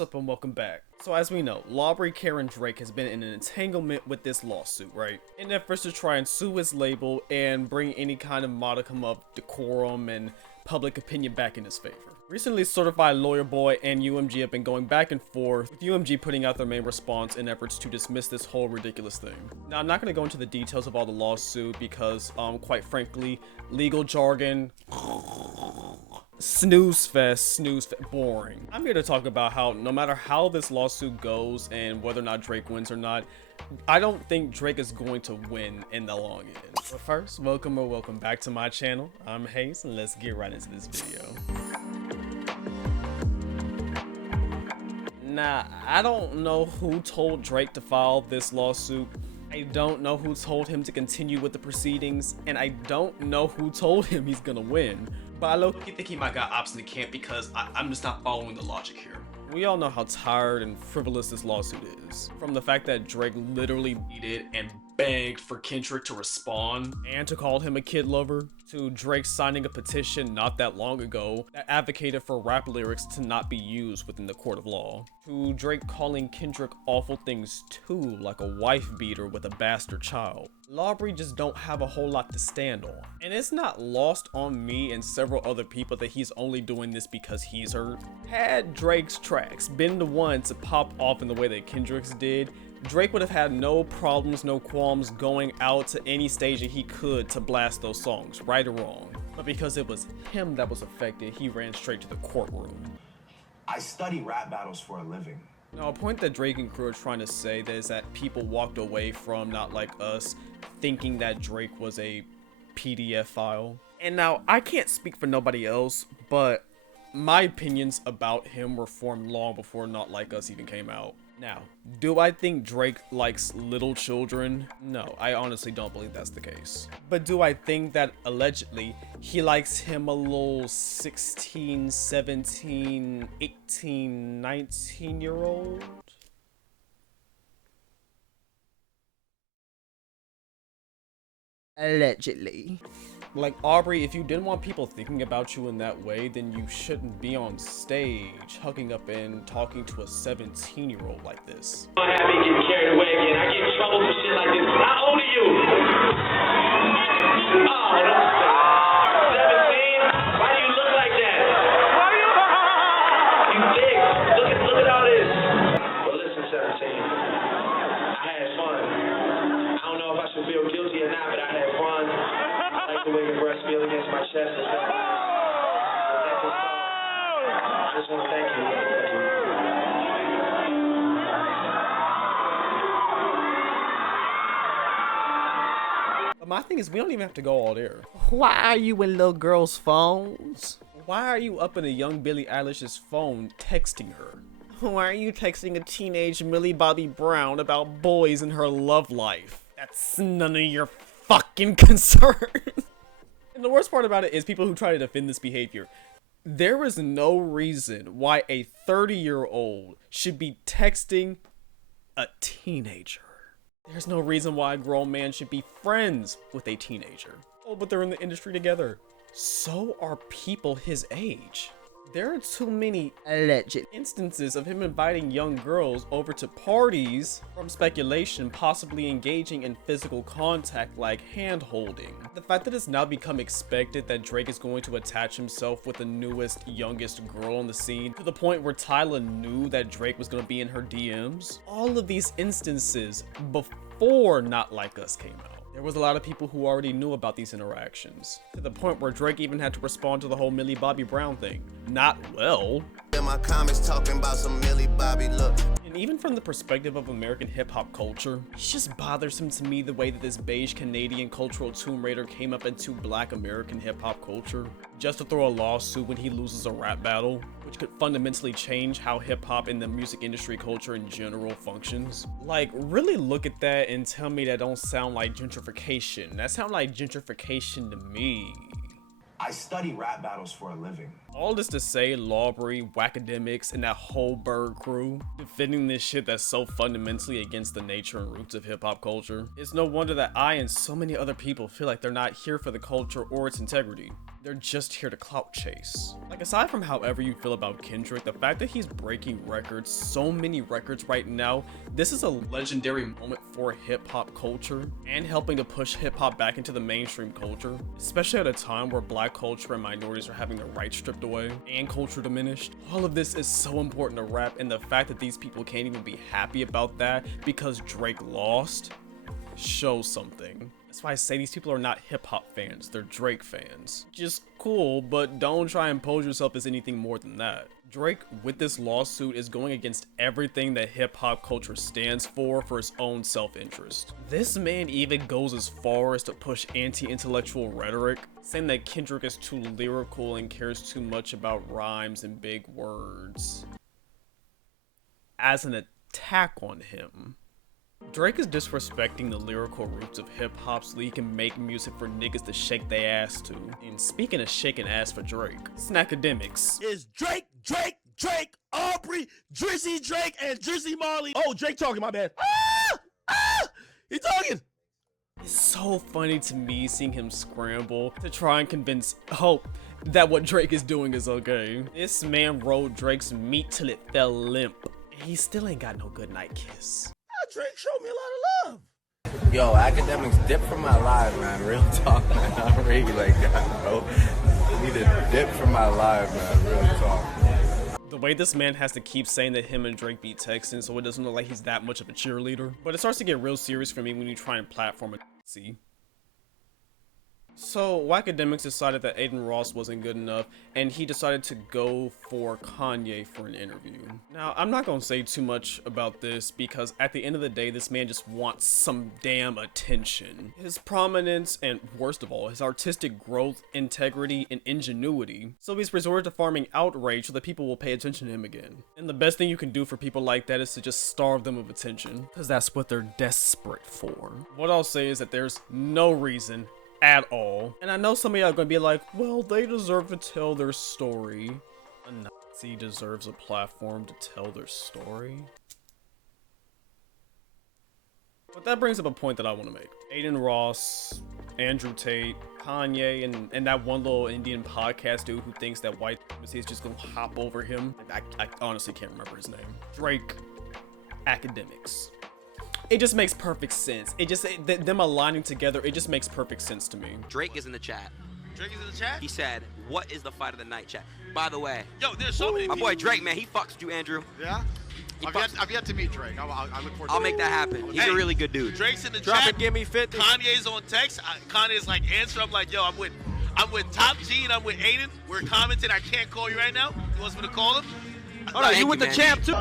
What's up and welcome back. So as we know, Lawbry Karen Drake has been in an entanglement with this lawsuit, right? In efforts to try and sue his label and bring any kind of modicum of decorum and public opinion back in his favor. Recently, Certified Lawyer Boy and UMG have been going back and forth, with UMG putting out their main response in efforts to dismiss this whole ridiculous thing. Now, I'm not going to go into the details of all the lawsuit because, quite frankly, legal jargon, snooze fest, boring. I'm here to talk about how no matter how this lawsuit goes and whether or not Drake wins or not, I don't think Drake is going to win in the long end. But first, welcome back to my channel. I'm Hayes, and let's get right into this video. Now, I don't know who told Drake to file this lawsuit. I don't know who told him to continue with the proceedings, and I don't know who told him he's gonna win. But I low-key think he might got ops in the camp because I'm just not following the logic here. We all know how tired and frivolous this lawsuit is. From the fact that Drake literally pleaded and begged for Kendrick to respond and to call him a kid lover, to Drake signing a petition not that long ago that advocated for rap lyrics to not be used within the court of law, to Drake calling Kendrick awful things too, like a wife beater with a bastard child. Lawbry just don't have a whole lot to stand on. And it's not lost on me and several other people that he's only doing this because he's hurt. Had Drake's tracks been the one to pop off in the way that Kendrick's did, Drake would have had no problems, no qualms going out to any stage that he could to blast those songs, right or wrong. But because it was him that was affected, he ran straight to the courtroom. I study rap battles for a living. Now, a point that Drake and crew are trying to say is that people walked away from Not Like Us thinking that Drake was a PDF file. And now, I can't speak for nobody else, but my opinions about him were formed long before Not Like Us even came out. Now, do I think Drake likes little children? No, I honestly don't believe that's the case. But do I think that allegedly he likes him a little 16, 17, 18, 19-year-old? Allegedly. Like, Aubrey, if you didn't want people thinking about you in that way, then you shouldn't be on stage hugging up and talking to a 17-year-old like this. I have me getting carried away again. I get in trouble for shit like this. How old are you? Oh, don't say 17? Why do you look like that? You thick. Look at all this. Well, listen, 17. I had fun. I don't know if I should feel guilty or not, but I had fun. I like the way your breasts feel against my chest. I just want to thank you. But my thing is, we don't even have to go all there. Why are you in little girls' phones? Why are you up in a young Billie Eilish's phone texting her? Why are you texting a teenage Millie Bobby Brown about boys in her love life? That's none of your fucking concern. And the worst part about it is people who try to defend this behavior. There is no reason why a 30-year-old should be texting a teenager. There's no reason why a grown man should be friends with a teenager. Oh, but they're in the industry together. So are people his age. There are too many alleged instances of him inviting young girls over to parties from speculation, possibly engaging in physical contact like hand-holding. The fact that it's now become expected that Drake is going to attach himself with the newest, youngest girl on the scene to the point where Tyla knew that Drake was going to be in her DMs. All of these instances before Not Like Us came out. There was a lot of people who already knew about these interactions, to the point where Drake even had to respond to the whole Millie Bobby Brown thing. Not well. In my comments talking about some Millie Bobby look. And even from the perspective of American hip-hop culture, it's just bothersome to me the way that this beige Canadian cultural Tomb Raider came up into black American hip-hop culture, just to throw a lawsuit when he loses a rap battle, which could fundamentally change how hip-hop and the music industry culture in general functions. Like, really look at that and tell me that don't sound like gentrification. That sounds like gentrification to me. I study rap battles for a living. All this to say, Lawbry, Whackademics, and that whole bird crew defending this shit that's so fundamentally against the nature and roots of hip-hop culture. It's no wonder that I and so many other people feel like they're not here for the culture or its integrity. They're just here to clout chase. Like, aside from however you feel about Kendrick, the fact that he's breaking records, so many records right now, this is a legendary moment for hip-hop culture and helping to push hip-hop back into the mainstream culture, especially at a time where black culture and minorities are having their rights stripped away and culture diminished. All of this is so important to rap, and the fact that these people can't even be happy about that because Drake lost shows something. That's why I say these people are not hip-hop fans, they're Drake fans. Just cool, but don't try and pose yourself as anything more than that. Drake, with this lawsuit, is going against everything that hip-hop culture stands for his own self-interest. This man even goes as far as to push anti-intellectual rhetoric, saying that Kendrick is too lyrical and cares too much about rhymes and big words, as an attack on him. Drake is disrespecting the lyrical roots of hip-hop so he can make music for niggas to shake their ass to. And speaking of shaking ass for Drake, Snackademics. Is Drake, Aubrey, Drizzy Drake, and Drizzy Marley. Oh, Drake talking, my bad. He talking. It's so funny to me seeing him scramble to try and convince Hope that what Drake is doing is okay. This man rode Drake's meat till it fell limp. And he still ain't got no good night kiss. Drake showed me a lot of love. Yo, academics dip from my life, man. Real talk, man. I'm really like that, bro. I need to dip from my life, man. Real talk. The way this man has to keep saying that him and Drake beat Texans so it doesn't look like he's that much of a cheerleader. But it starts to get real serious for me when you try and platform it. See? So, Wackademics decided that Aiden Ross wasn't good enough, and he decided to go for Kanye for an interview. Now, I'm not gonna say too much about this, because at the end of the day, this man just wants some damn attention. His prominence, and worst of all, his artistic growth, integrity, and ingenuity. So he's resorted to farming outrage so that people will pay attention to him again. And the best thing you can do for people like that is to just starve them of attention, because that's what they're desperate for. What I'll say is that there's no reason at all. And I know some of y'all are gonna be like, well, they deserve to tell their story. A Nazi deserves a platform to tell their story. But that brings up a point that I want to make. Aiden Ross, Andrew Tate, Kanye, and that one little Indian podcast dude who thinks that white is just gonna hop over him. I honestly can't remember his name. Drake, academics. It just makes perfect sense. Them aligning together, it just makes perfect sense to me. Drake is in the chat. Drake is in the chat? He said, what is the fight of the night, chat? By the way, Yo, there's so many my people. boy Drake, man, he fucks with you, Andrew. Yeah? I've yet to meet Drake. I look forward to I'll make that happen. He's a really good dude. Drake's in the Drop chat. it, give me 50. Kanye's on text. Kanye's like, answer. I'm like, yo, I'm with Top G and I'm with Aiden. We're commenting. I can't call you right now. He wants me to call him. Hold on, you with the champ too?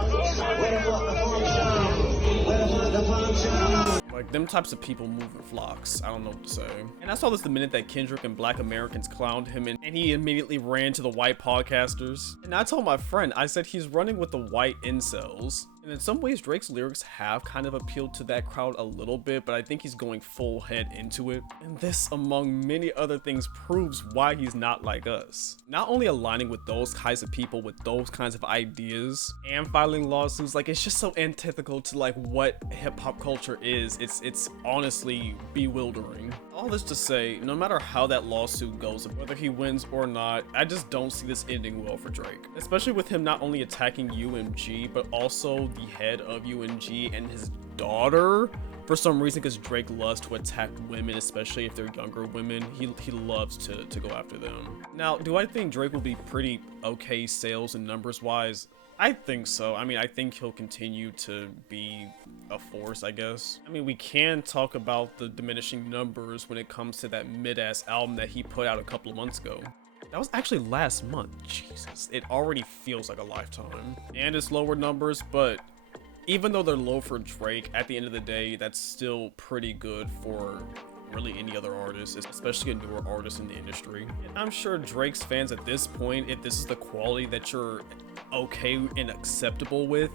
Like, them types of people move in flocks. I don't know what to say. And I saw this the minute that Kendrick and Black Americans clowned him, and he immediately ran to the white podcasters. And I told my friend, I said he's running with the white incels. And in some ways, Drake's lyrics have kind of appealed to that crowd a little bit, but I think he's going full head into it. And this, among many other things, proves why he's not like us. Not only aligning with those kinds of people with those kinds of ideas and filing lawsuits, like, it's just so antithetical to like what hip-hop culture is. It's honestly bewildering. All this to say, no matter how that lawsuit goes, whether he wins or not, I just don't see this ending well for Drake. Especially with him not only attacking UMG, but also the head of UMG and his daughter. For some reason, because Drake loves to attack women, especially if they're younger women. He loves to go after them. Now, do I think Drake will be pretty okay sales and numbers wise? I think so. I mean, I think he'll continue to be a force, I guess. I mean, we can talk about the diminishing numbers when it comes to that mid-ass album that he put out a couple of months ago. That was actually last month. Jesus, it already feels like a lifetime. And it's lower numbers, but even though they're low for Drake, at the end of the day, that's still pretty good for really any other artist, especially a newer artist in the industry. And I'm sure Drake's fans at this point, if this is the quality that you're okay and acceptable with,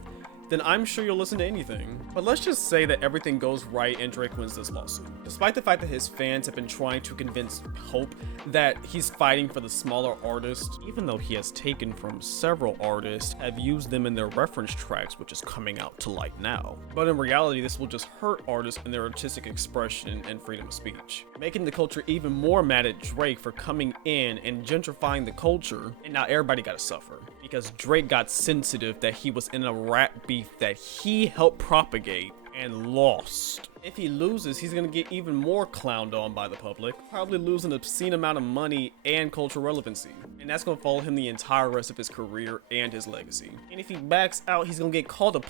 then I'm sure you'll listen to anything. But let's just say that everything goes right and Drake wins this lawsuit. Despite the fact that his fans have been trying to convince Hope that he's fighting for the smaller artists, even though he has taken from several artists, have used them in their reference tracks, which is coming out to light now. But in reality, this will just hurt artists in their artistic expression and freedom of speech, making the culture even more mad at Drake for coming in and gentrifying the culture, and now everybody gotta suffer because Drake got sensitive that he was in a rap beef that he helped propagate and lost. If he loses, he's gonna get even more clowned on by the public, probably lose an obscene amount of money and cultural relevancy, and that's gonna follow him the entire rest of his career and his legacy. And if he backs out, he's gonna get called a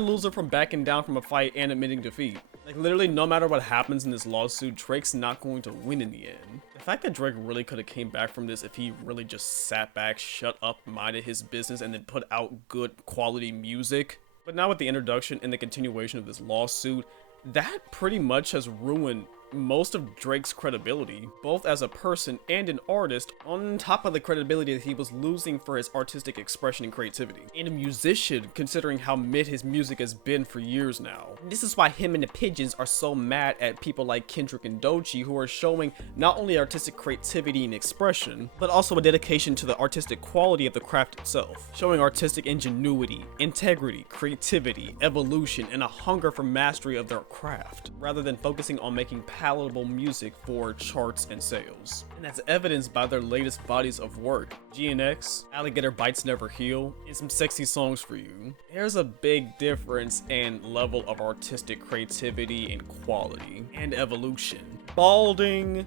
loser from backing down from a fight and admitting defeat. Like, literally, no matter what happens in this lawsuit, Drake's not going to win in the end. The fact that Drake really could have came back from this if he really just sat back, shut up, minded his business, and then put out good quality music. But now with the introduction and the continuation of this lawsuit, that pretty much has ruined most of Drake's credibility, both as a person and an artist, on top of the credibility that he was losing for his artistic expression and creativity. And a musician, considering how mid his music has been for years now. And this is why him and the Pigeons are so mad at people like Kendrick and Doechii, who are showing not only artistic creativity and expression, but also a dedication to the artistic quality of the craft itself, showing artistic ingenuity, integrity, creativity, evolution, and a hunger for mastery of their craft, rather than focusing on making palatable music for charts and sales. And that's evidenced by their latest bodies of work, GNX, Alligator Bites Never Heal, and Some Sexy Songs For You. There's a big difference in level of artistic creativity and quality, and evolution. Balding,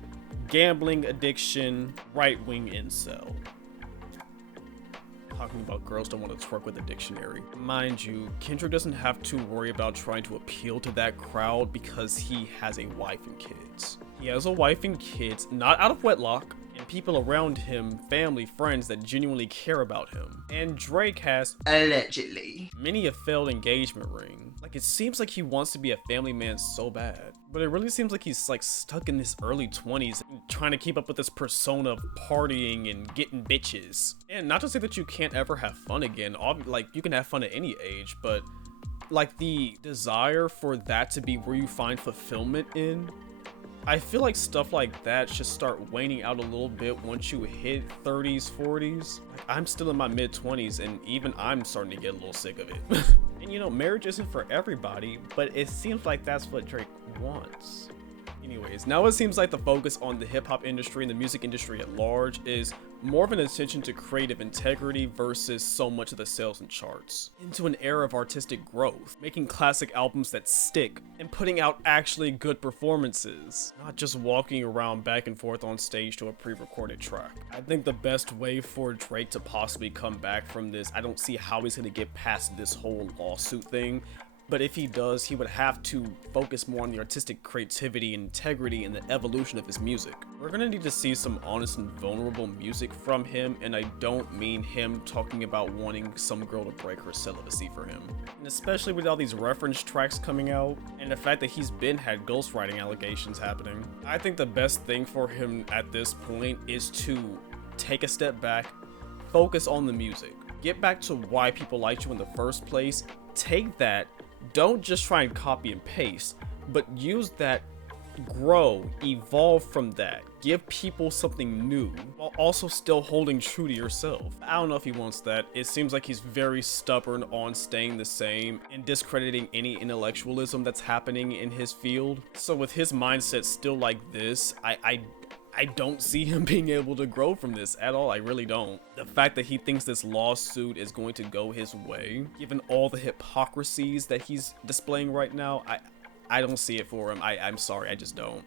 gambling addiction, right-wing incel. Talking about girls don't want to twerk with a dictionary. Mind you, Kendrick doesn't have to worry about trying to appeal to that crowd because he has a wife and kids. He has a wife and kids, not out of wedlock, and people around him, family, friends that genuinely care about him. And Drake has, allegedly, many a failed engagement ring. Like, it seems like he wants to be a family man so bad, but it really seems like he's like stuck in his early 20s and trying to keep up with this persona of partying and getting bitches. And not to say that you can't ever have fun again, like you can have fun at any age, but like the desire for that to be where you find fulfillment in, I feel like stuff like that should start waning out a little bit once you hit 30s, 40s. Like, I'm still in my mid 20s and even I'm starting to get a little sick of it. And you know, marriage isn't for everybody, but it seems like that's what Drake wants. Anyways, now it seems like the focus on the hip-hop industry and the music industry at large is more of an attention to creative integrity versus so much of the sales and charts. Into an era of artistic growth, making classic albums that stick, and putting out actually good performances, not just walking around back and forth on stage to a pre-recorded track. I think the best way for Drake to possibly come back from this, I don't see how he's gonna get past this whole lawsuit thing, but if he does, he would have to focus more on the artistic creativity and integrity and the evolution of his music. We're gonna need to see some honest and vulnerable music from him, and I don't mean him talking about wanting some girl to break her celibacy for him. And especially with all these reference tracks coming out, and the fact that he's had ghostwriting allegations happening, I think the best thing for him at this point is to take a step back, focus on the music, get back to why people liked you in the first place, take that, don't just try and copy and paste, but use that, grow, evolve from that, give people something new, while also still holding true to yourself. I don't know if he wants that. It seems like he's very stubborn on staying the same and discrediting any intellectualism that's happening in his field. So with his mindset still like this, I don't see him being able to grow from this at all. I really don't. The fact that he thinks this lawsuit is going to go his way, given all the hypocrisies that he's displaying right now, I don't see it for him. I'm sorry, I just don't.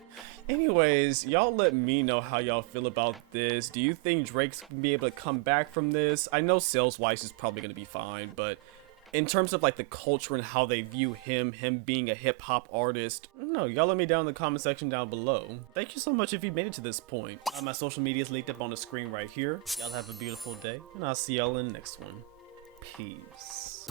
Anyways, y'all let me know how y'all feel about this. Do you think Drake's gonna be able to come back from this? I know sales-wise is probably gonna be fine, but in terms of like the culture and how they view him being a hip-hop artist, no, y'all let me down in the comment section down below. Thank you so much if you made it to this point. My social media is linked up on the screen right here. Y'all have a beautiful day, and I'll see y'all in the next one. Peace.